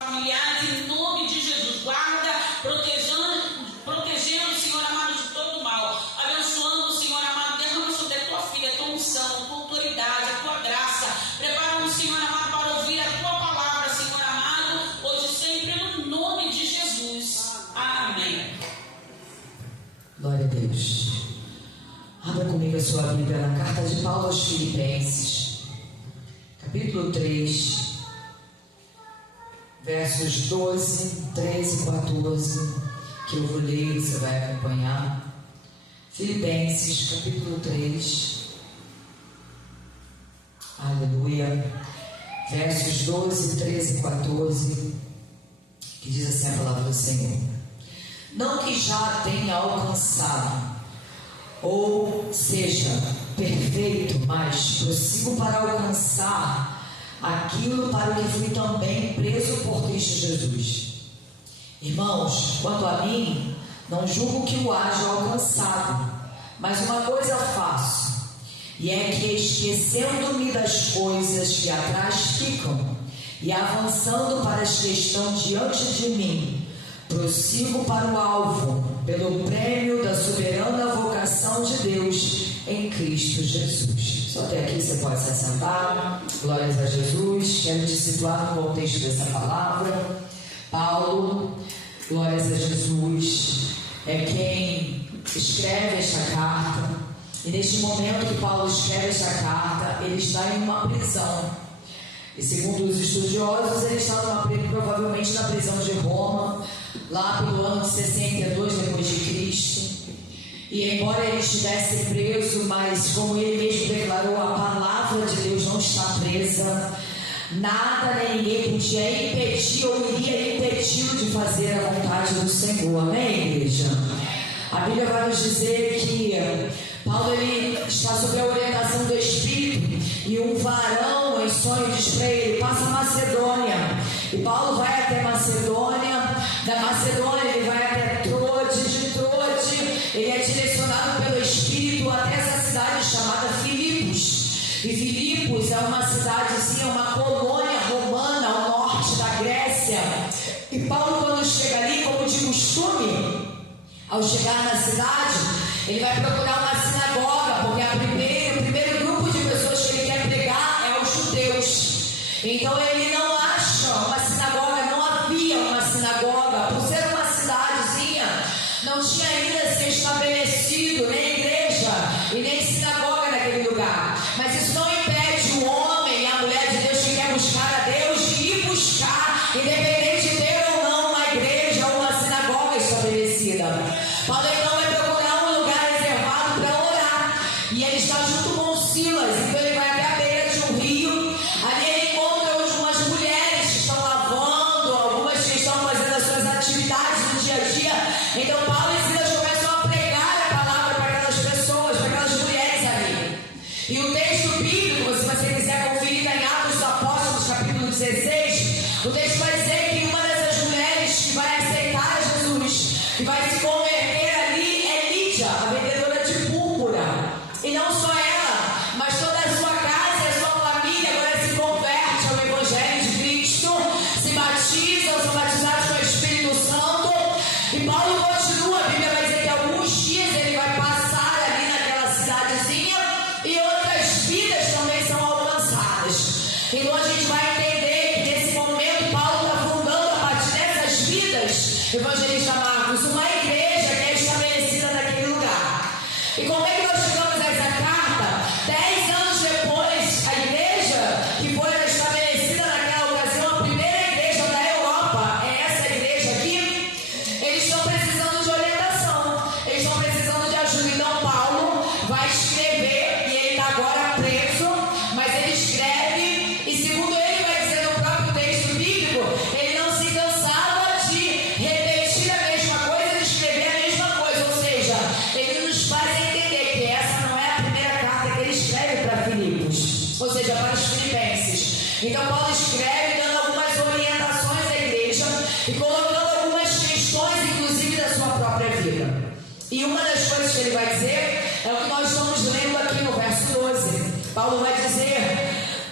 familiares, em nome de Jesus. Guarda, protegendo, Senhor amado, de todo mal. Abençoando, Senhor amado, derrama sobre a tua filha, a tua unção, a tua autoridade, a tua graça. Prepara-nos, Senhor amado, para ouvir a tua palavra, Senhor amado, hoje e sempre, no nome de Jesus. Amém. Glória a Deus. Abra comigo a sua Bíblia na carta de Paulo aos Filipenses, capítulo 3, versos 12, 13 e 14, que eu vou ler e você vai acompanhar. Filipenses, capítulo 3, aleluia, versos 12, 13 e 14, que diz assim a palavra do Senhor: não que já tenha alcançado, ou seja, perfeito, mas prossigo para alcançar aquilo para o que fui também preso por Cristo Jesus. Irmãos, quanto a mim, não julgo que o haja alcançado, mas uma coisa faço, e é que, esquecendo-me das coisas que atrás ficam e avançando para as que estão diante de mim, prossigo para o alvo, pelo prêmio da soberana vocação de Deus em Cristo Jesus. Só até aqui você pode se assentar. Glórias a Jesus. Quero te situar no contexto dessa palavra. Paulo, glórias a Jesus, é quem escreve esta carta. E neste momento que Paulo escreve esta carta, ele está em uma prisão. E segundo os estudiosos, ele está provavelmente na prisão de Roma, lá pelo ano de 62 depois de Cristo. E embora ele estivesse preso, mas como ele mesmo declarou, a palavra de Deus não está presa. Nada nem ninguém podia impedir ou iria impedi-lo de fazer a vontade do Senhor. Amém, igreja? A Bíblia vai nos dizer que Paulo ele está sob a orientação do Espírito, e um varão em sonho diz para ele: passa a Macedônia. E Paulo vai até Macedônia. Da Macedônia ele vai até Troade. De Troade ele é direcionado pelo Espírito até essa cidade chamada Filipos. E Filipos é uma cidadezinha, uma colônia romana ao norte da Grécia. E Paulo, quando chega ali, como de costume, ao chegar na cidade, ele vai procurar uma sinagoga, porque o primeiro grupo de pessoas que ele quer pregar é os judeus. Então ele não acha uma sinagoga, não havia uma sinagoga, por ser uma cidadezinha, não tinha ainda se estabelecido nem igreja e nem sinagoga naquele lugar. Mas isso não impede o homem e a mulher de Deus que quer buscar a Deus de ir buscar, independente de ter ou não uma igreja ou uma sinagoga estabelecida. Paulo então vai procurar um lugar reservado para orar, e ele está junto com Silas. Então ele vai até a beira de um rio. Ali ele encontra algumas mulheres que estão lavando, algumas que estão fazendo as suas atividades no dia a dia. Então Paulo e Silas começam a pregar a palavra para aquelas pessoas, para aquelas mulheres ali. E o texto bíblico, se você quiser conferir em Atos dos Apóstolos, capítulo 16, o texto vai dizer que uma dessas mulheres que vai aceitar Jesus, que vai se converter ali, é Lídia, a vendedora de púrpura. E não só ela, mas toda a sua casa e a sua família agora se converte ao Evangelho de Cristo, se batizam, são batizados com o Espírito Santo. E Paulo continua, a Bíblia vai dizer que alguns dias ele vai passar ali naquela cidadezinha, e outras vidas também são alcançadas. Então a gente vai entender que nesse momento Paulo está fundando, a partir dessas vidas, evangelista Marcos, uma igreja que é estabelecida naquele lugar. E como é que nós chegamos a essa carta? 10 anos depois, a igreja que foi estabelecida naquela ocasião, a primeira igreja da Europa, é essa igreja aqui. Eles estão precisando de orientação, eles estão precisando de ajuda. Então Paulo vai escrever, e ele está agora preso, mas ele escreve, e segundo ele vai dizer no próprio texto bíblico, ele não se cansava de repetir a mesma coisa, de escrever a mesma coisa. Ou seja, ele nos faz entender que essa não é a primeira carta que ele escreve para Filipos, ou seja, para os filipenses. Então Paulo escreve dando algumas orientações à igreja e colocando algumas questões, inclusive, da sua própria vida. E uma das coisas que ele vai dizer é o que nós estamos lendo aqui no verso 12. Paulo vai dizer: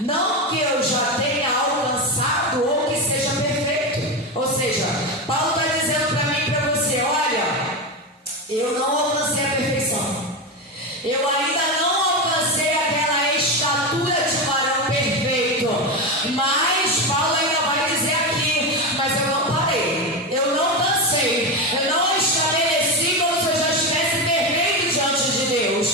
não que eu já tenha alcançado ou que seja perfeito, Ou seja, Paulo está dizendo para mim e para você: olha, eu não alcancei a perfeição. Eu ainda não alcancei aquela estatura de varão perfeito. Mas Paulo ainda vai dizer aqui: mas eu não parei, eu não cansei, eu não estabeleci como se eu já estivesse perfeito diante de Deus.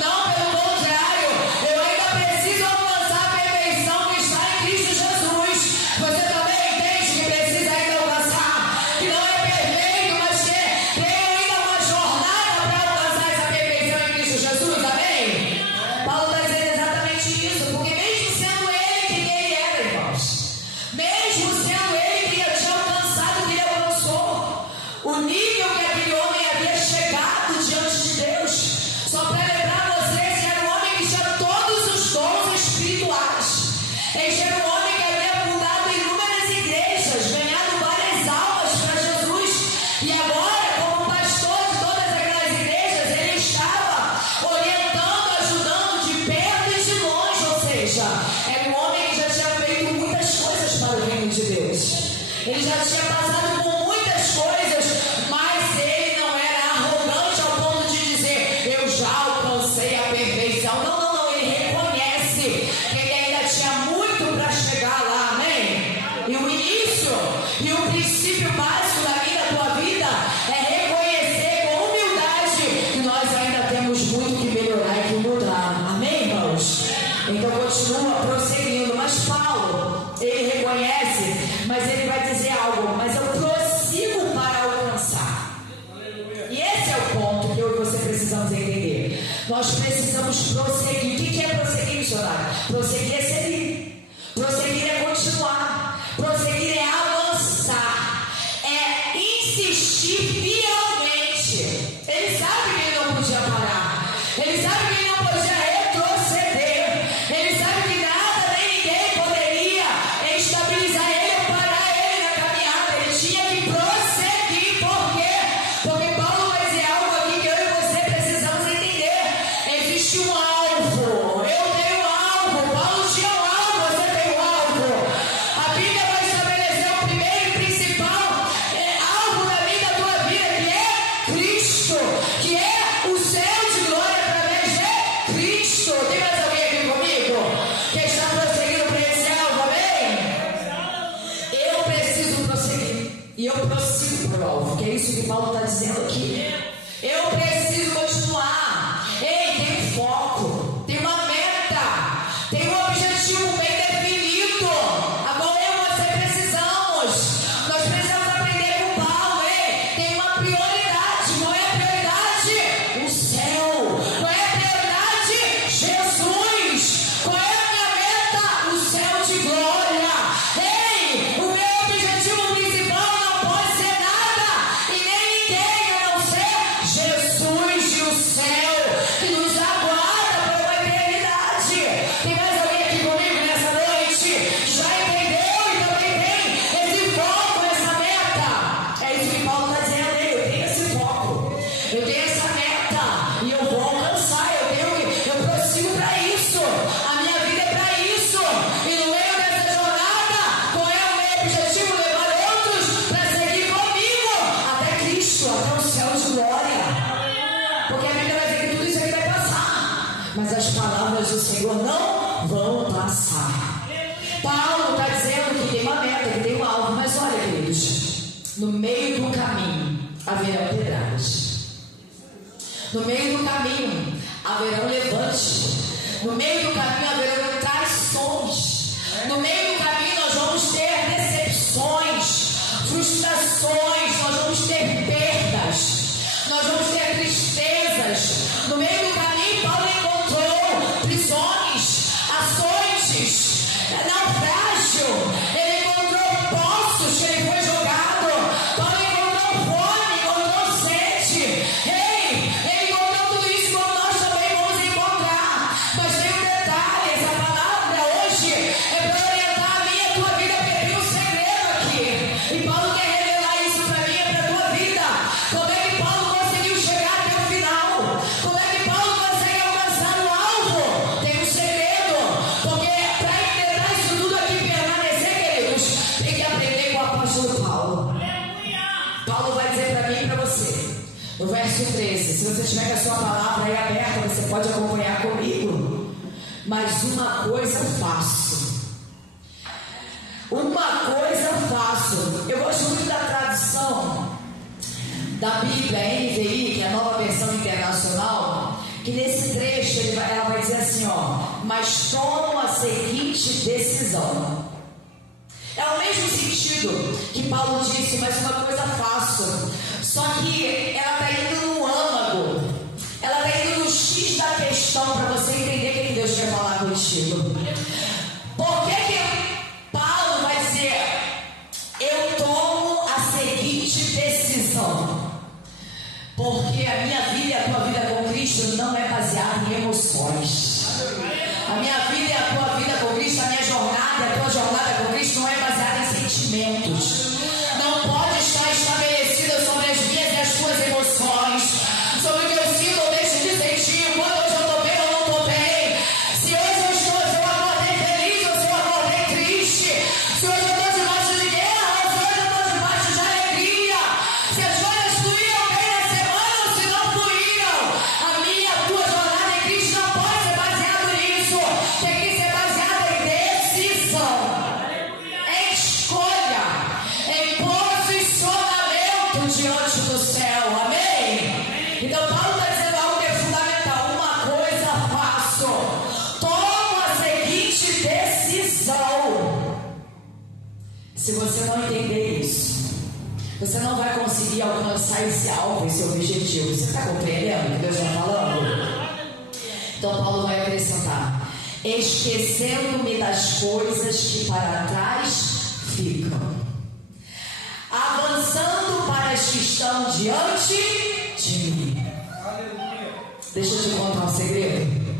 Não, pelo contrário, eu ainda preciso alcançar a perfeição que está em Cristo Jesus. Você também entende que precisa ainda alcançar? Que não é perfeito, mas que tem ainda uma jornada para alcançar essa perfeição em Cristo Jesus, amém? Paulo está dizendo exatamente isso, porque mesmo sendo ele quem ele era, irmãos, mesmo sendo ele quem tinha alcançado o que ele alcançou, o nível que aquele homem havia chegado diante de Deus, só para lembrar vocês, era um homem que tinha todos os dons espirituais. Ele era um homem que havia fundado inúmeras igrejas, ganhado várias almas para Jesus, e agora, como pastor de todas aquelas igrejas, ele estava orientando, ajudando de perto e de longe. Ou seja, era um homem que já tinha feito muitas coisas para o reino de Deus. Ele já tinha passado por muitas coisas, mas ele não era arrogante ao ponto de dizer: eu já alcancei a perfeição. Não, não, não. Ele reconhece que ele ainda tinha muito para chegar lá, amém? E o início e o princípio básico da minha e da tua vida é reconhecer com humildade que nós ainda temos muito que melhorar e que mudar, amém, irmãos? Então continua prosseguindo. Mas Paulo, ele reconhece, mas ele vai dizer algo: mas eu prossigo para alcançar. E esse é o ponto que eu e você precisamos entender. Nós precisamos prosseguir. O que é prosseguir, missionário? Prosseguir é seguir. Prosseguir é continuar. Prosseguir é avançar. É insistir fielmente. Ele sabe que ele não podia parar. Ele sabe que ele não podia retroceder. Ele sabe que nada nem ninguém poderia estabilizar ele ou parar ele na caminhada. Ele tinha que prosseguir. Por quê? Porque Paulo vai dizer algo aqui que eu e você precisamos entender. Existe um alvo. Eu tenho um alvo. Paulo tinha um alvo. Você tem um alvo. A Bíblia vai estabelecer o primeiro e principal alvo da vida, da tua vida, que é Cristo, que é o céu de glória através de Cristo. Tem mais alguém aqui comigo que está prosseguindo para esse alvo, amém? Eu preciso prosseguir. E eu prossigo para o alvo, que é isso que Paulo está dizendo aqui. Eu preciso continuar. Ei, tem foco, tem uma meta, tem um objetivo bem definido. Agora eu e você precisamos. Nós precisamos aprender com Paulo. Ei, tem uma prioridade. Qual é a prioridade? O céu. Qual é a prioridade? Jesus. Qual é a minha meta? O céu de glória. Ei, o meu objetivo principal não pode ser nada e nem ninguém a não ser Jesus e o céu que nos aguarda por uma eternidade. Tem mais alguém aqui comigo nessa noite? Já entendeu e também tem esse foco, essa meta? É isso que Paulo está dizendo. Eu tenho esse foco, eu tenho essa meta e eu vou alcançar. Eu prossigo para isso. A minha vida é para isso. E no meio dessa jornada, qual é o meu objetivo? Levar outros para seguir comigo até Cristo, até o céu de glória. Porque a Bíblia vai dizer que tudo isso aí vai passar, mas as palavras do Senhor não vão passar. Paulo está dizendo que tem uma meta, que tem um alvo. Mas olha, queridos, no meio do caminho haverão pedradas. No meio do caminho haverão levantes. No meio do caminho haverão traições. No meio do caminho nós vamos ter decepções, frustrações, nós vamos ter perdas, nós vamos ter tristezas. No meio do caminho Paulo encontrou prisões, açoites, naufrágio. Ele encontrou poços que ele foi jogado. Paulo encontrou fome, encontrou sede. Ei, ele encontrou tudo isso como nós também vamos encontrar. Mas tem um detalhe: essa palavra hoje é para orientar a minha e a tua vida, porque tem o apóstolo Paulo. Paulo vai dizer para mim e para você, no verso 13, se você tiver com a sua palavra aí aberta, você pode acompanhar comigo. Mas uma coisa faço. Uma coisa faço. Eu gosto muito da tradução da Bíblia, NVI, que é a Nova Versão Internacional, que nesse trecho ela vai dizer assim, ó, mas tomam a seguinte decisão. É o mesmo sentido que Paulo disse, mas uma coisa faço. Só que ela está indo no âmago, ela está indo no X da questão para você entender o que Deus quer falar contigo. Por que Paulo vai dizer, eu tomo a seguinte decisão? Porque a minha vida e a tua vida com Cristo não é baseada em emoções. A minha vida e a tua vida com Cristo, a minha jornada e a tua jornada com Cristo não é baseada em sentimentos. Não pode estar estabelecida sobre as minhas e as tuas emoções, sobre o que eu sinto ou deixo de sentir, quando hoje eu estou bem ou não estou bem. Se hoje se eu acordei feliz ou se eu acordei triste, se hoje eu estou debaixo de guerra ou se hoje eu estou debaixo de alegria, se as coisas fluíram bem na semana ou se não fluíram. A minha e a tua jornada em Cristo não pode ser baseada nisso. Tem que ser baseada em decisão, em escolha, em posicionamento diante do céu. Amém? Então Paulo está dizendo algo que é fundamental. Uma coisa faço, tomo a seguinte decisão. Se você não entender isso, você não vai conseguir alcançar esse alvo, esse objetivo. Você está compreendendo o que Deus está falando? Então Paulo vai acrescentar, esquecendo-me das coisas que para trás ficam, avançando para as que estão diante de mim. Deixa eu te contar um segredo.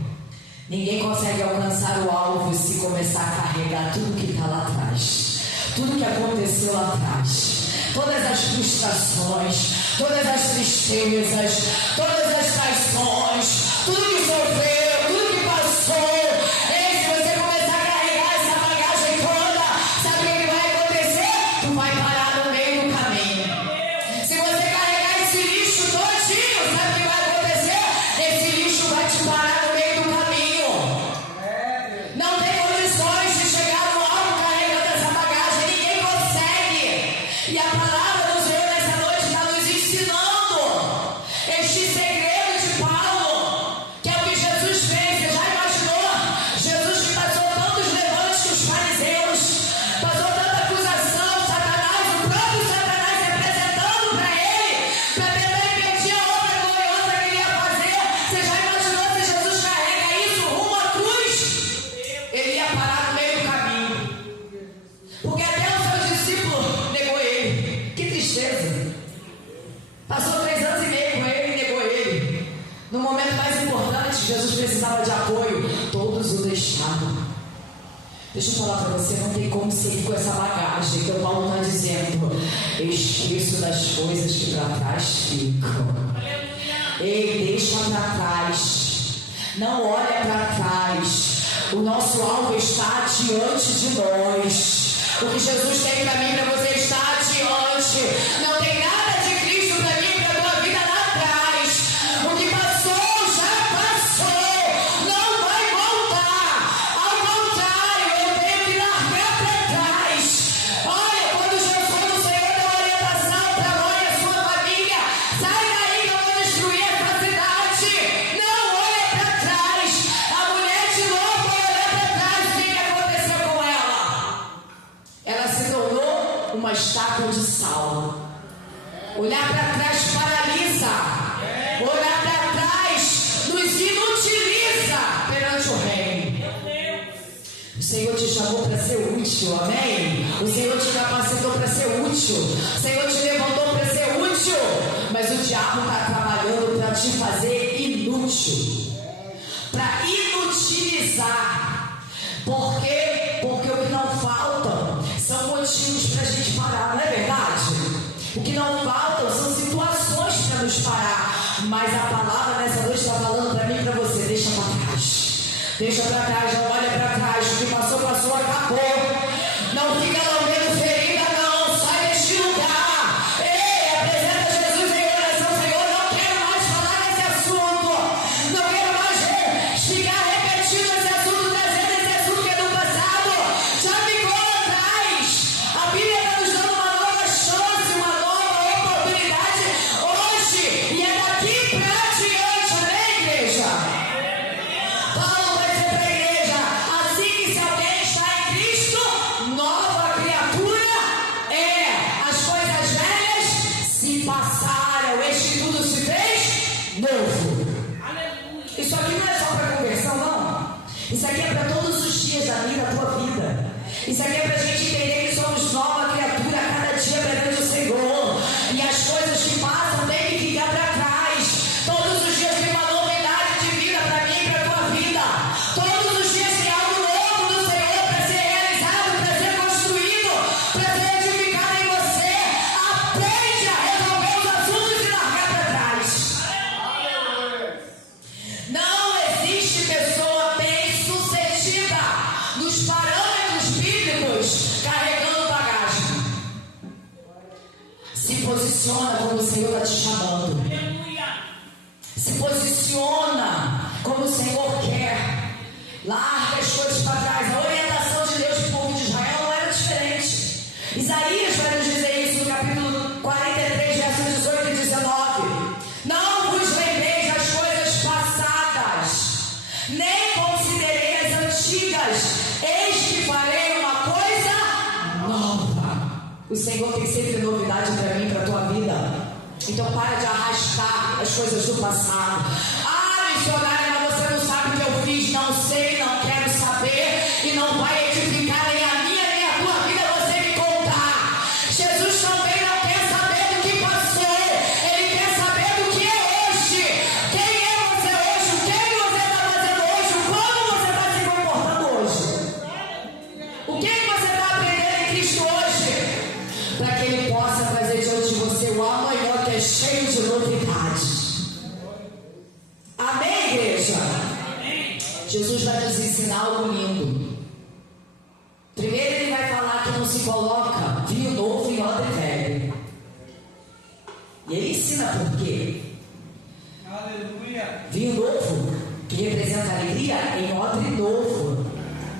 Ninguém consegue alcançar o alvo se começar a carregar tudo que está lá atrás, tudo que aconteceu lá atrás, todas as frustrações, todas as tristezas, todas as traições, tudo que sofreu, tudo que passou. Ei, se você começar a carregar essa bagagem toda, sabe o que vai acontecer? Tu vai parar no meio do caminho. Se você carregar esse lixo todinho, sabe o que vai acontecer? Esse lixo vai te parar no meio do caminho. Não tem condições de chegar no alto carregando essa bagagem. Ninguém consegue. E a palavra do Senhor nessa noite está nos ensinando este segredo de Paulo, que é o que Jesus fez. Você já imaginou? Jesus que passou tantos levantes com os fariseus, passou tanta acusação, Satanás, o próprio Satanás se apresentando para ele, para tentar impedir a obra gloriosa que ele ia fazer. Você já imaginou se Jesus carrega isso rumo à cruz? Ele ia parar no meio do caminho, porque até o seu discípulo negou ele. Que tristeza. Passou 3 anos e meio com ele e negou ele. No momento mais importante, Jesus precisava de apoio, todos o deixaram. Deixa eu falar para você, não tem como seguir com essa bagagem. Então Paulo está dizendo, esqueço das coisas que para trás ficam. Ei, deixa para trás, não olha para trás. O nosso alvo está diante de nós. O que Jesus tem para mim, para você, está adiante. Não tem nada de Cristo para mim, para a tua vida lá atrás. O que passou, já passou. Não vai voltar. Ao contrário, eu tenho que largar para trás. Olha, quando Jesus, o Senhor, deu orientação para nós e a sua família, sai daí que eu vou destruir essa cidade. Não olha para trás. A mulher de novo foi olhar para trás. O que aconteceu com ela? Ela se tornou uma estátua de sal. Olhar para trás paralisa. Olhar para trás nos inutiliza perante o reino. O Senhor te chamou para ser útil, amém? O Senhor te capacitou para ser útil. O Senhor te levantou para ser útil. Mas o diabo está trabalhando para te fazer inútil, para inutilizar. Por quê? Porque o que não faltam são motivos para a gente parar, não é verdade? O que não faltam são situações para nos parar. Mas a palavra nessa noite está falando para mim e para você, deixa para trás. Deixa para trás, não olha para trás. O que passou, passou, acabou. Não fica lambendo ferida, não. Sai Se posiciona como o Senhor está te chamando. Se posiciona como o Senhor quer. Larga as coisas para trás. A orientação de Deus para o povo de Israel não era diferente. Isaías vai nos dizer isso no capítulo 43, versos 18 e 19. Não vos lembrei das coisas passadas, nem considerei as antigas. Eis que farei uma coisa nova. O Senhor tem sempre novidade para mim, para a tua vida. Então para de arrastar as coisas do passado. Ah, missionária, mas você não sabe o que eu fiz. Não sei, não quero saber. E não vai edificar nem a minha nem a tua vida você me contar. Jesus também não quer saber do que passou. Ele quer saber do que é hoje. Quem é você hoje? O que você está fazendo hoje? Como você está se comportando hoje? O que você está aprendendo em Cristo hoje? Para que Ele possa trazer diante de você o amanhã que é cheio de novidades. Amém, igreja? Amém. Jesus vai nos ensinar algo lindo. Primeiro Ele vai falar que não se coloca vinho novo em odre velho. E Ele ensina por quê. Aleluia. Vinho novo, que representa alegria, em odre novo.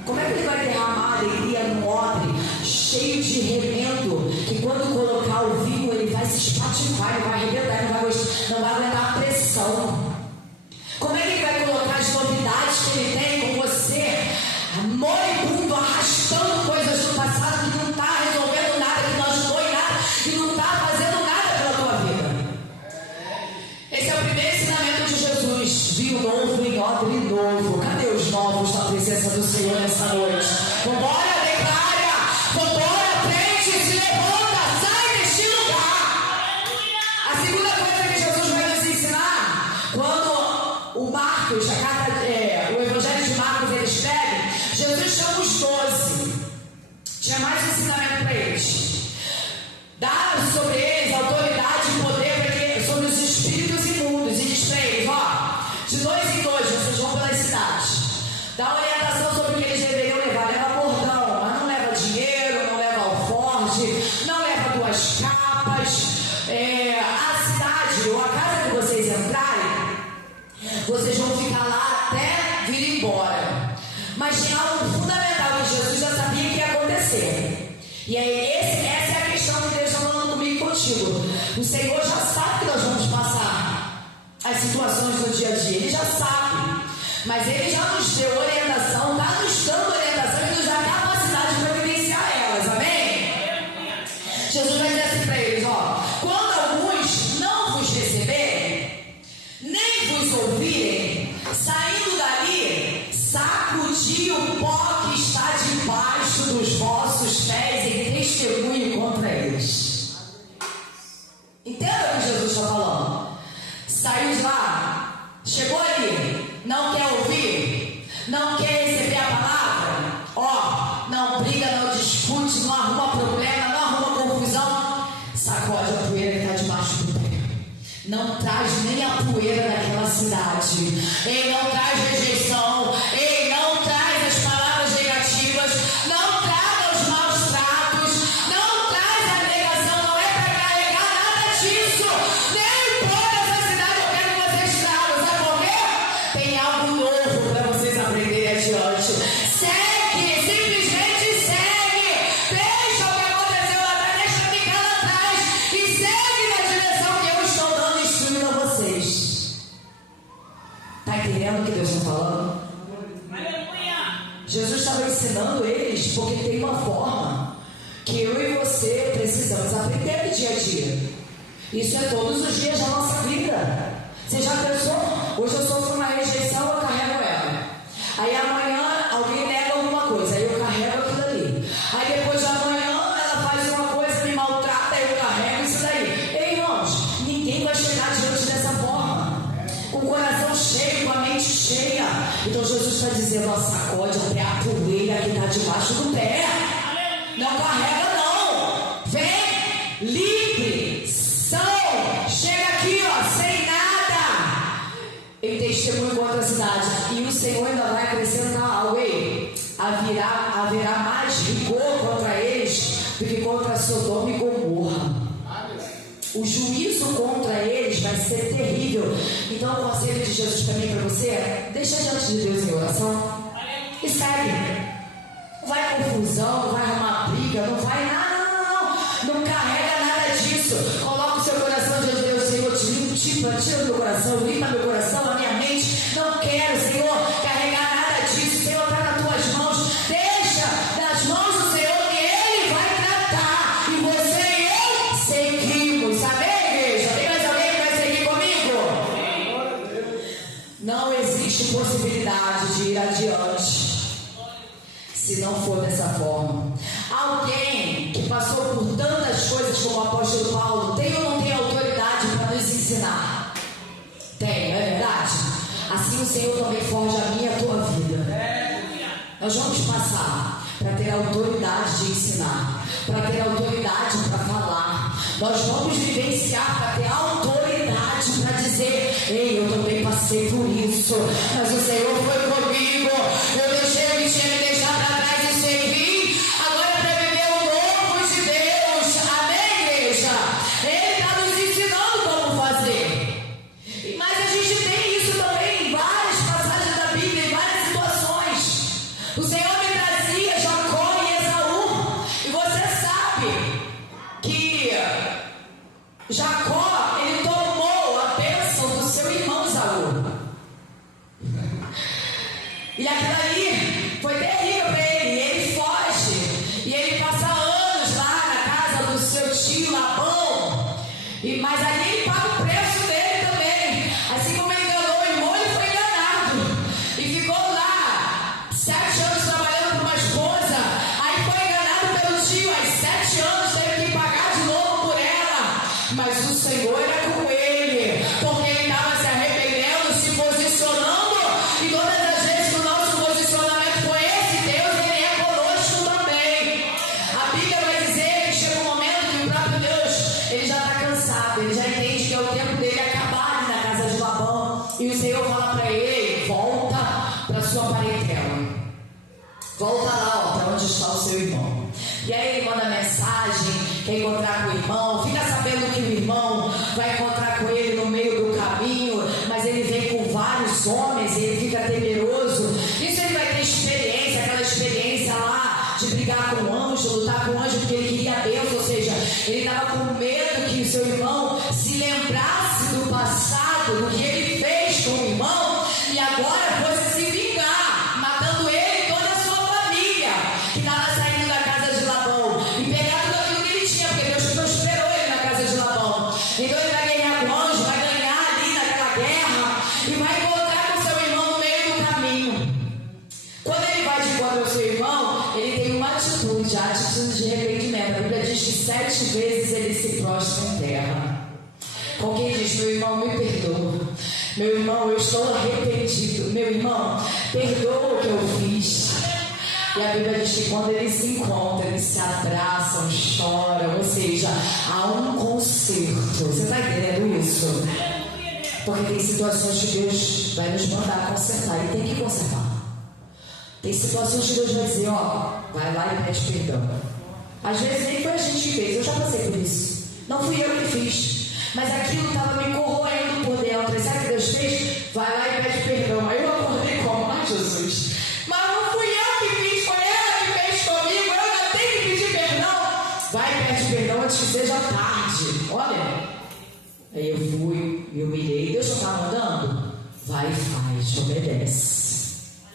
Como é que Ele vai derramar alegria num odre cheio de remendo, que quando colocar o vinho ele vai se espatifar, ele vai arrebentar, não vai aguentar a pressão? Como é que Ele vai colocar as novidades que Ele tem com você, moribundo, arrastando coisas do passado que não está resolvendo nada, que não ajudou em nada, que não está fazendo nada pela tua vida? Esse é o primeiro ensinamento de Jesus. Vinho novo em odre novo. Cadê os novos na presença do Senhor nessa noite? Vambora, declara! Vambora, frente, se levanta, sai deste lugar! A segunda coisa que Jesus vai nos ensinar, quando o Marcos, o Evangelho de Marcos, ele escreve, Jesus chama os 12. Tinha mais ensinamento para eles. Dá sobre eles autoridade e poder sobre os espíritos imundos. E diz para eles, de 2 em 2, vocês vão pelas cidades. Dá orientação sobre o que eles deveriam levar. Leva bordão, mas não leva dinheiro, não leva alforje, não leva 2 capas. A cidade ou a casa que vocês entrarem, vocês vão ficar lá até vir embora. Mas tinha algo fundamental que Jesus já sabia que ia acontecer. E aí essa é a questão que Deus está falando comigo e contigo. O Senhor já sabe que nós vamos passar as situações do dia a dia. Ele já sabe. Mas Ele já nos deu orientação, está nos dando orientação e nos dá capacidade para vivenciar elas. Amém? Jesus vai dizer assim para eles, quando alguns não vos receberem, nem vos ouvirem, saindo dali, sacudi o pó que está debaixo dos vossos pés em testemunho contra eles. Entenda o que Jesus está falando. Saiu de lá, chegou ali, não quer ouvir, não quer receber a palavra, não briga, não discute, não arruma problema, não arruma confusão, sacode a poeira que está debaixo do pé. Não traz nem a poeira daquela cidade. Ele não traz rejeição, ele não traz as palavras negativas, não traga os maus tratos, não traz a negação, não é para carregar nada disso. Nem por essa cidade eu quero que vocês tragam, sabe por quê? Tem algo novo para vocês aprenderem adiante. Segue, simplesmente segue. Deixa o que aconteceu lá atrás, deixa ficar lá atrás e segue na direção que eu estou dando instruindo a vocês. Está entendendo o que Deus está falando? Jesus estava ensinando eles porque tem uma forma que eu e você precisamos aprender no dia a dia. Isso é todos os dias da nossa vida. Você já pensou? Hoje eu sofro uma rejeição, eu carrego ela. Aí amanhã alguém nega alguma coisa, aí eu carrego aquilo ali. Aí depois de amanhã ela faz uma coisa, me maltrata, aí eu carrego isso daí. Ei, irmãos, ninguém vai chegar diante dessa forma. Com o coração cheio, com a mente cheia. Então Jesus está dizendo, sacode até a poeira que está debaixo do pé. Não carrega não. Vem, livre, são. Chega aqui, sem nada. Em testemunho contra a cidade. E o Senhor ainda vai acrescentar algo aí. Haverá mais rigor contra eles do que contra Sodoma e Gomorra. o juízo contra eles vai ser terrível. Então o conselho de Jesus para mim e para você é: deixa diante de Deus em oração e segue. Não vai confusão, não vai arrumar briga, não vai nada, não carrega nada disso. Coloca o seu coração diante de Deus: Senhor, tira do meu coração, limpa meu coração, a minha mente. Não quero, Senhor, carregar nada disso. Senhor, está nas tuas mãos. Deixa nas mãos do Senhor que Ele vai tratar. E você e eu seguimos. Amém, igreja? Tem mais alguém que vai seguir comigo? Não existe possibilidade de ir adiante se não for dessa forma. Alguém que passou por tantas coisas como o apóstolo Paulo tem ou não tem autoridade para nos ensinar? Tem, não é verdade? Assim o Senhor também forja a minha e a tua vida. Nós vamos passar para ter autoridade de ensinar, para ter autoridade para falar. Nós vamos vivenciar para ter autoridade para dizer: ei, eu também passei por isso, mas o Senhor foi comigo. Eu deixei o que tinha me deixado para trás e segui. Agora é para viver o novo de Deus. Amém, igreja? Ele está nos ensinando como fazer. Mas a gente tem isso também em várias passagens da Bíblia, em várias situações. O Senhor me trazia Jacó e Esaú. E você sabe que Jacó, ele tomou a bênção do seu irmão Esaú. E aquilo ali foi terrível para ele. E ele foge. E ele passa anos lá na casa do seu tio Labão. Mas ali ele paga o preço dele também. Assim como ele enganou o irmão, ele foi enganado. E ficou lá 7 anos trabalhando para uma esposa. Aí foi enganado pelo tio. Aí 7 anos teve que pagar de novo por ela. Mas o Senhor era com ele. Porque ele estava se arrependendo, se posicionando. E todas as vezes que o nosso posicionamento foi esse, Deus, Ele é conosco também. A Bíblia vai dizer que chega um momento que o próprio Deus, Ele já está cansado, Ele já entende que é o tempo dele acabar ali na casa de Labão. E o Senhor fala para ele: volta para sua parentela. Volta lá, para onde está o seu irmão. E aí ele manda mensagem, quer encontrar com o irmão, fica sabendo que o irmão vai encontrar com ele no meio do caminho, mas ele vem com vários homens e ele fica temeroso. Isso ele vai ter experiência, aquela experiência lá de brigar com o anjo, lutar com o anjo, porque ele queria Deus, ou seja, ele estava com medo que o seu irmão se lembrasse do passado, do que ele fez com o irmão, e agora fosse se vingar, matando ele e toda a sua família, que estava saindo da casa de Labão, e pegar tudo aquilo que ele tinha, porque Deus prosperou ele na casa de Labão. Então ele vai ganhar com o anjo, vai ganhar ali naquela guerra, e vai encontrar com seu irmão no meio do caminho. Quando ele vai de encontro ao seu irmão, ele tem uma atitude, a atitude de arrependimento. A Bíblia diz que 7 vezes ele se prostra em terra. Com quem diz: meu irmão, me perdoa. Meu irmão, eu estou arrependido. Meu irmão, perdoa o que eu fiz. E a Bíblia diz que quando eles se encontram, eles se abraçam, choram, ou seja, há um conserto. Você está entendendo isso? Porque tem situações que Deus vai nos mandar consertar e tem que consertar. Tem situações que Deus vai dizer: ó, vai lá e pede perdão. Às vezes nem foi a gente que fez, eu já passei por isso. Não fui eu que fiz, mas aquilo estava me corroendo por dentro. Sabe o que Deus fez? Vai lá e pede perdão. Aí eu acordei como? Ai, Jesus, mas não fui eu que fiz, foi ela que fez comigo, eu ainda tenho que pedir perdão. Vai e pede perdão antes que seja tarde. Olha, aí eu fui, me humilhei. Deus não está mandando? Vai e faz, obedece.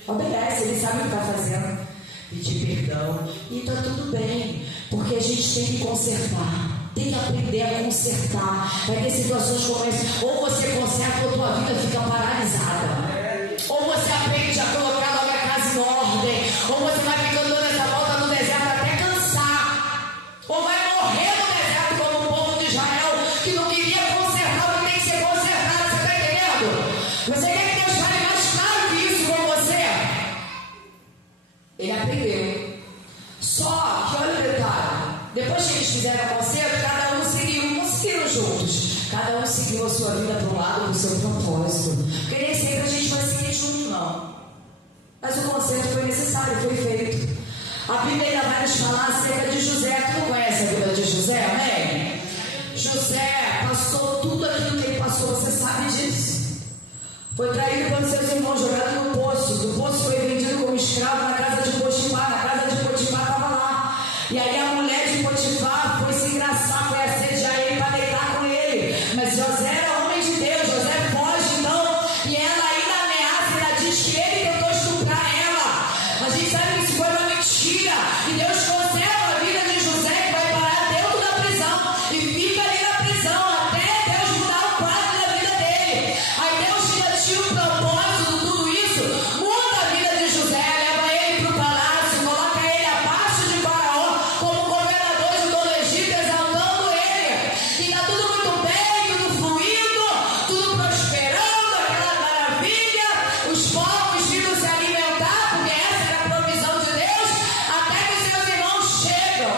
Obedece, Ele sabe o que está fazendo. Pedir perdão. E está tudo bem, porque a gente tem que consertar. Tem que aprender a consertar. Vai ter situações como essa. Ou você conserta ou a tua vida fica paralisada. Ou você aprende a colocar logo a casa em ordem. Ou você vai ficando dando essa volta no deserto até cansar. Ou vai morrer no deserto como o povo de Israel, que não queria consertar o que tem que ser consertado. Você está entendendo? Você quer que Deus fale mais claro que isso com você? Ele aprendeu. Só que olha o detalhe. Depois que eles fizeram o concerto, cada um seguiu, não seguiram juntos. Cada um seguiu a sua vida para um lado do seu propósito. Porque nem sempre a gente vai seguir junto, não. Mas o concerto foi necessário, foi feito. A Bíblia ainda vai nos falar acerca de José. Tu não conhece a vida de José, amém? José sabe disso. Foi traído pelos seus irmãos, jogado no poço. Do poço foi vendido como escravo na casa de Potifar. Na casa de Potifar estava lá. E aí a mulher de Potifar foi se engraçar, foi assediar ele para deitar com ele. Mas José era homem de Deus, José foge então. E ela ainda ameaça, ela diz que ele tentou estuprar ela. A gente sabe que isso foi uma mentira. E Deus conserva a vida de José, que vai parar dentro da prisão. E fica ali na prisão até Deus mudar o quadro da vida dele. Aí Deus tinha o propósito de tudo isso. Muda a vida de José, leva ele para o palácio, coloca ele abaixo de Faraó como governador de todo o Egito, exaltando ele. E está tudo muito bem, tudo fluindo, tudo prosperando, aquela maravilha. Os povos vindo se alimentar, porque essa era a provisão de Deus, até que seus irmãos chegam.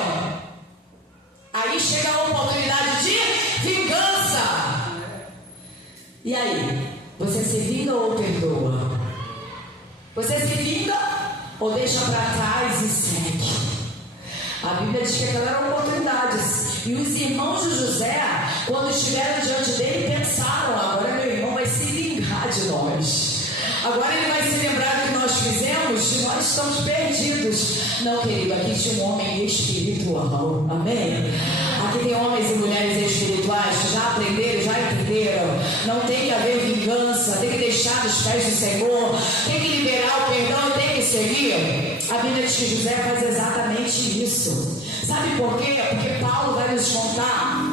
Aí chega a oportunidade de vingança. E aí? Você se vinga ou perdoa? Você se vinga ou deixa para trás e segue? A Bíblia diz que aquelas eram oportunidades. E os irmãos de José, quando estiveram diante dele, pensaram: agora meu irmão vai se vingar de nós. Agora ele vai se lembrar do que nós fizemos e nós estamos perdidos. Não, querido, aqui tinha um homem espiritual. Amém? Aqui tem homens e mulheres espirituais que já aprenderam, já entenderam. Não tem que haver vingança, tem que deixar nos pés do Senhor, tem que liberar o perdão e tem que seguir. A Bíblia diz que José faz exatamente isso. Sabe por quê? Porque Paulo vai nos contar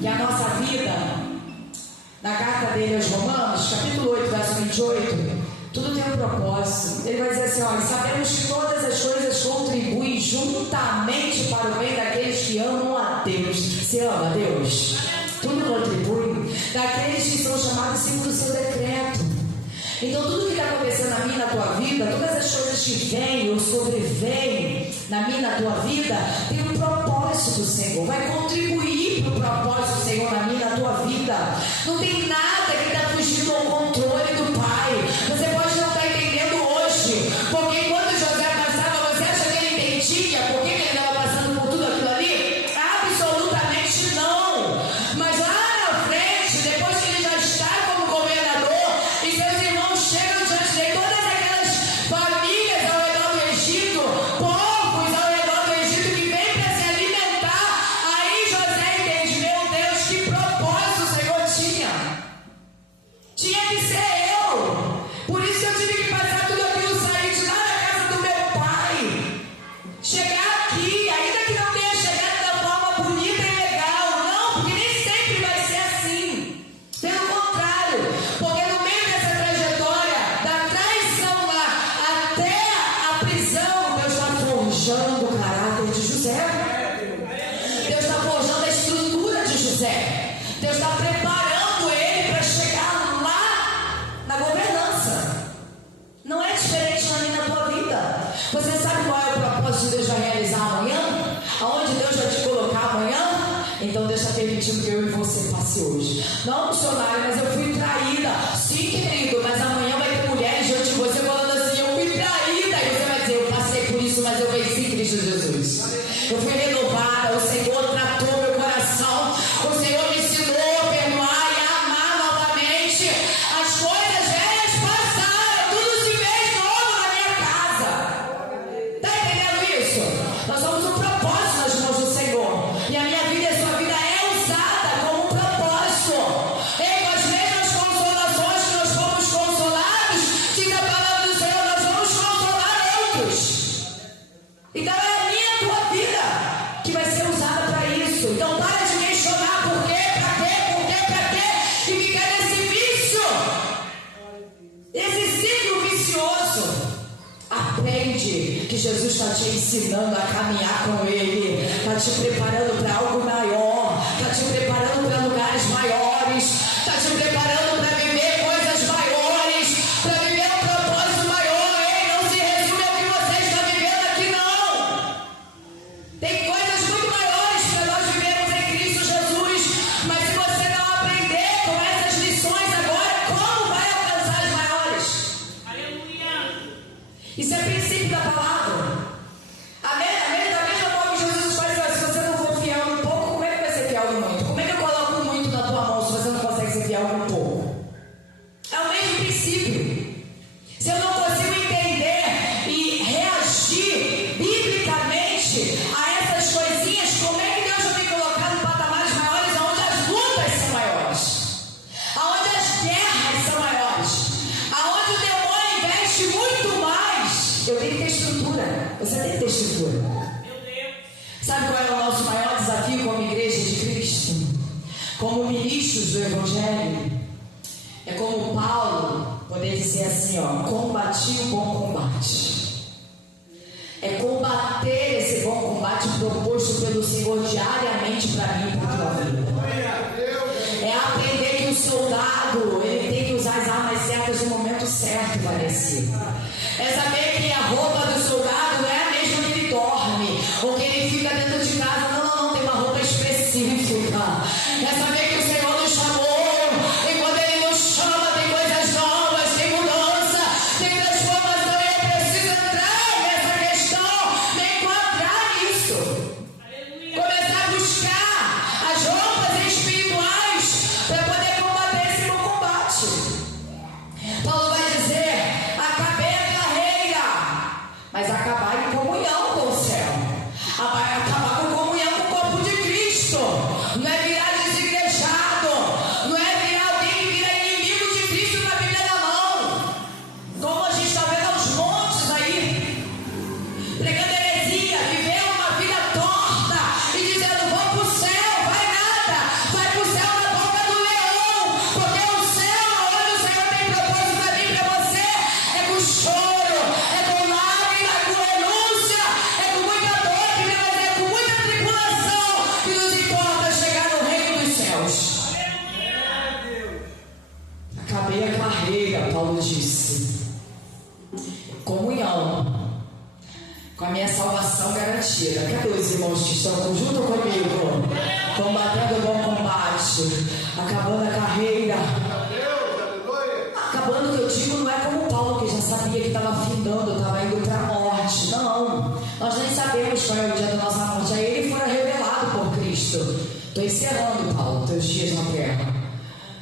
que a nossa vida, na carta dele aos Romanos, capítulo 8, verso 28, tudo tem um propósito. Ele vai dizer assim: olha, sabemos que todas as coisas contribuem juntamente para o bem daqueles que amam a Deus. Você ama a Deus? Tudo contribui. Daqueles que são chamados segundo o seu decreto. Então tudo que está acontecendo na minha e na tua vida, todas as coisas que vêm ou sobrevêm na minha e na tua vida, tem um propósito do Senhor. Vai contribuir para o propósito do Senhor na minha e na tua vida. Não tem nada que está fugindo ao controle do Pai. Você pode não estar entendendo hoje, porque enquanto José passava, você acha que ele entendia por que ele estava passando por tudo aquilo ali? Absolutamente não. Mas lá na frente, depois que ele já está como governador e seus irmãos chegam diante dele, todas aquelas famílias ao redor do Egito, povos ao redor do Egito que vêm para se alimentar, aí José entende: meu Deus, que propósito o Senhor tinha. Tinha que ser eu. Por isso que eu tive que passar tudo aquilo, sair de lá da casa do meu pai, chegar aqui, ainda que não tenha chegado da forma bonita e legal. Não, porque nem sempre vai ser assim. Pelo contrário, porque no meio dessa trajetória, da traição lá até a prisão, Deus está forjando o caráter de José. Deus está forjando a estrutura de José. Deus está preparando ele para chegar lá na governança. Não é diferente na minha e na tua vida. Você sabe qual é o propósito de Deus vai realizar amanhã? Aonde Deus vai te colocar amanhã? Então Deus está permitindo que eu e você passe hoje. Não, missionário, mas eu fui traída. Sim, querido, mas amanhã vai ter mulheres diante de você falando assim: eu fui traída. E você vai dizer: eu passei por isso, mas eu venci Cristo Jesus. Eu fui renovada, o Senhor tratou meu coração, o Senhor me ensinou a perdoar e a amar novamente. As coisas velhas passaram, tudo se fez novo na minha casa. Está entendendo isso? Nós somos um propósito nas mãos do Senhor. E a minha vida e a sua vida é usada como um propósito. E com as mesmas consolações que nós fomos consolados, diz a palavra do Senhor, nós vamos consolar outros. Então é a minha e a tua vida que vai ser usada para isso. Então para de questionar por quê, pra quê, e ficar nesse vício, esse ciclo vicioso. Aprende que Jesus está te ensinando a caminhar com Ele, está te preparando para algo maior, está te preparando para lugares maiores, está te preparando para viver coisas maiores, para viver um propósito maior. Ei, não se resume ao que você está vivendo aqui, não. Tem coisas muito maiores para nós vivermos em Cristo Jesus, mas se você não aprender com essas lições agora, como vai alcançar as maiores? Aleluia. Isso é princípio da palavra. Amém? Amém? Da mesma forma que Jesus faz assim: se você não for fiel no pouco, como é que vai ser fiel no muito? Como é que eu coloco muito na tua mão se você não consegue ser fiel no pouco? como ministros do Evangelho, é como Paulo poder dizer assim, ó, combati o bom combate. É combater esse bom combate proposto pelo Senhor diariamente para mim e para a tua vida. É aprender que o soldado, ele tem que usar as armas certas no momento certo, parece. É saber que a roupa do soldado não é a mesma que ele dorme, ou que ele fica dentro de casa. Não, tem uma roupa específica. É saber que o Senhor nos chamou, e quando Ele nos chama, tem coisas novas, tem mudança, tem transformação, e eu preciso entrar nessa questão, me enquadrar nisso. Começar a buscar as roupas espirituais para poder combater esse bom combate. Paulo vai dizer: acabei a carreira, mas acabar em comunhão com o céu, acabar com comunhão com o corpo de Cristo. Não é virar desigrejado, não é virar alguém que vira inimigo de Cristo com a Bíblia na mão, como a gente está vendo aos montes aí, pregando heresia, vivendo uma vida torta e dizendo: vou para o céu, vai nada, vai para o céu na boca do leão, porque o céu, onde o Senhor tem propósito para mim e para você, é com choro, é com lágrima, é com renúncia, é com muita dor, mas é com muita tribulação que nos importa chegar no reino dos céus. Acabei a carreira, Paulo disse. Comunhão com a minha salvação garantida. Cadê os irmãos que estão junto comigo? Combatendo o bom combate, acabando a carreira. Acabando, que eu digo, não é como Paulo, que já sabia que estava findando, estava indo para a morte. Não, nós nem sabemos qual é o dia da nossa morte. Aí ele fora revelado por Cristo. Estou encerrando, Paulo, teus dias na terra.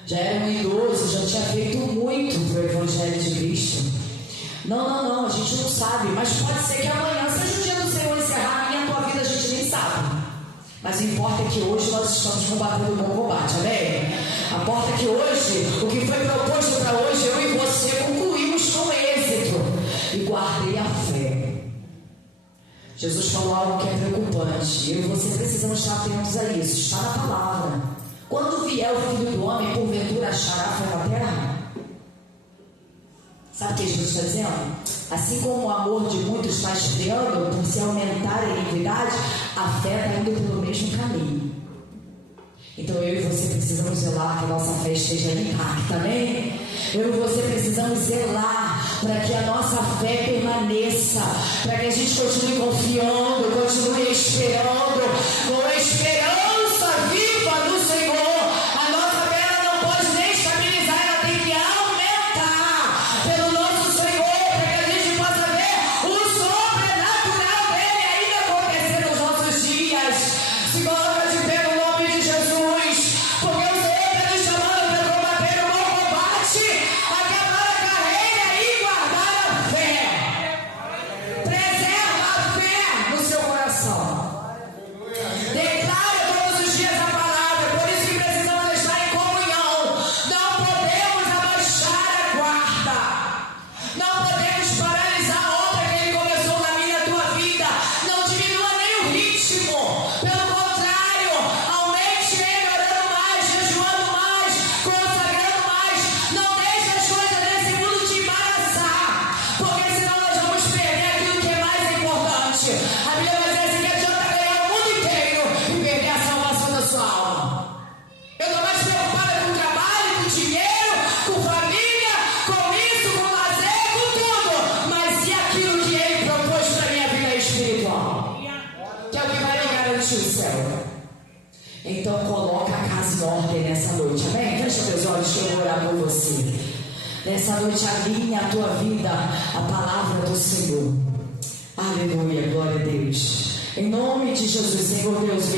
Já era um idoso, já tinha feito muito para o Evangelho de Cristo. Não, a gente não sabe, mas pode ser que amanhã seja o dia do Senhor encerrar a minha e a tua vida, a gente nem sabe. Mas o importa é que hoje nós estamos combatendo o bom combate, amém? Importa é que hoje, o que foi proposto para hoje, eu e você concluímos com êxito e guardei a fé. Jesus falou algo que é preocupante. Eu e você precisamos estar atentos a isso. Está na palavra. Quando vier o Filho do Homem, porventura achará fé na terra? Sabe o que Jesus está dizendo? Assim como o amor de muitos está esfriando por se aumentar a iniquidade, a fé está indo pelo mesmo caminho. Então eu e você precisamos zelar que a nossa fé esteja intacta, amém? Eu e você precisamos zelar para que a nossa fé permaneça, para que a gente continue confiando, continue esperando, com esperança viva no Senhor. A nossa fé ela não pode nem estabilizar, ela tem que aumentar pelo nosso Senhor, para que a gente possa ver o sobrenatural dele ainda acontecer nos nossos dias. Se coloca de pé no nome de Jesus, porque o Senhor está nos chamando para combater o bom combate, acabar a carreira e guardar a fé. Preserva a fé no seu coração. Declara todos os dias a palavra, por isso que precisamos estar em comunhão. Não podemos abaixar a guarda, não podemos paralisar a obra que Ele começou na minha e na tua vida. Não diminua nem o ritmo, pelo contrário, aumente ele orando mais, jejuando mais, consagrando mais. Não deixe as coisas desse mundo te embaraçar, porque senão nós vamos perder aquilo que é mais importante. A Bíblia vai dizer assim, que adianta ganhar o mundo inteiro e perder a salvação da sua alma. Eu estou mais preocupada com o trabalho, com o dinheiro, com família, com isso, com lazer, com tudo. Mas e aquilo que Ele propôs para a minha vida espiritual? Que é o que vai me garantir o céu. Então coloca a casa em ordem nessa noite, amém? Fecha teus olhos que eu vou orar por você. Nessa noite alinha a tua vida a palavra do Senhor. Aleluia, glória a Deus. Em nome de Jesus, Senhor Deus,